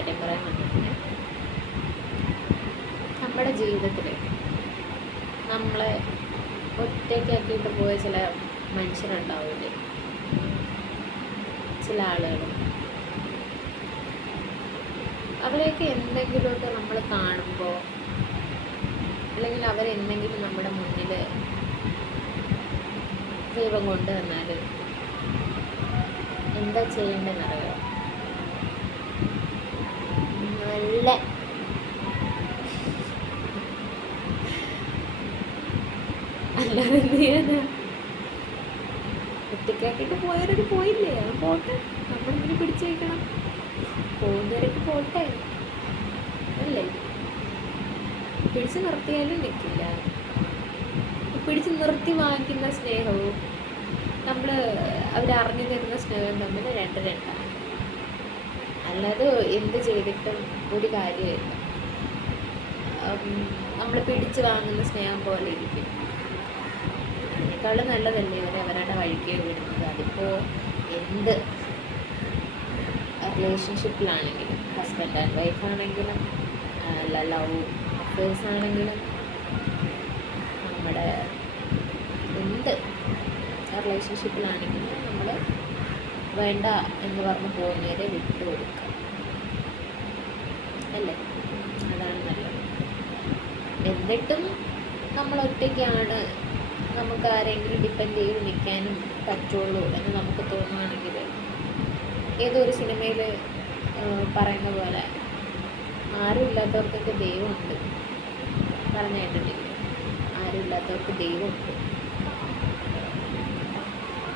കാര്യം പറയാൻ വന്നിട്ടുണ്ട്. നമ്മുടെ ജീവിതത്തിൽ നമ്മളെ ഒറ്റയ്ക്കാക്കിയിട്ട് പോയ ചില മനുഷ്യരുണ്ടാവില്ലേ, ചില ആളുകൾ. അവരെയൊക്കെ എന്തെങ്കിലുമൊക്കെ നമ്മൾ കാണുമ്പോൾ, അല്ലെങ്കിൽ അവരെന്തെങ്കിലും നമ്മുടെ മുന്നിൽ ദൈവം കൊണ്ടുവന്നാൽ എന്താ ചെയ്യേണ്ടതെന്നറിയോ? നല്ല അല്ലാതെ എന്ത് ചെയ്യാനാ? ഒറ്റയ്ക്കാക്കിയിട്ട് പോയവരൊക്കെ പോയില്ലേ, അത് പോട്ടെ, നമ്മളിങ്ങനെ പിടിച്ചു വയ്ക്കണം. പോകുന്നവരൊക്കെ പോട്ടെ അല്ലേ? പിടിച്ചു നിർത്തിയാലും നിൽക്കില്ല. പിടിച്ച് നിർത്തി വാങ്ങിക്കുന്ന സ്നേഹവും നമ്മൾ അവരറിഞ്ഞു തരുന്ന സ്നേഹവും തമ്മിൽ രണ്ടാണ്. അല്ലാതെ എന്ത് ചെയ്തിട്ടും ഒരു കാര്യമില്ല. നമ്മൾ പിടിച്ച് വാങ്ങുന്ന സ്നേഹം പോലെ ഇരിക്കും. അതിനേക്കാളും നല്ലതല്ലേ അവരവരുടെ വഴിക്ക് വിടുന്നത്. അതിപ്പോൾ എന്ത് റിലേഷൻഷിപ്പിലാണെങ്കിലും, ഹസ്ബൻഡ് ആൻഡ് വൈഫ് ആണെങ്കിലും, ലവ് അഫേഴ്സ് ആണെങ്കിലും, നമ്മുടെ എന്ത് റിലേഷൻഷിപ്പിലാണെങ്കിലും നമ്മൾ വേണ്ട എന്ന് പറഞ്ഞ് പോകുന്നവരെ വിട്ടു കൊടുക്കുക അല്ലേ? അതാണ് നല്ലത്. എന്നിട്ടും നമ്മൾ ഒറ്റയ്ക്കാണ്, നമുക്ക് ആരെങ്കിലും ഡിപ്പെൻഡ് ചെയ്ത് നിൽക്കാനും പറ്റുള്ളൂ എന്ന് നമുക്ക് തോന്നുകയാണെങ്കിൽ, ഏതോ ഒരു സിനിമയിൽ പറയുന്ന പോലെ ആരും ഇല്ലാത്തവർക്കൊക്കെ ദൈവമുണ്ട് പറഞ്ഞ് കേട്ടിട്ടില്ലേ? ആരും ഇല്ലാത്തവർക്ക് ദൈവമുണ്ട്.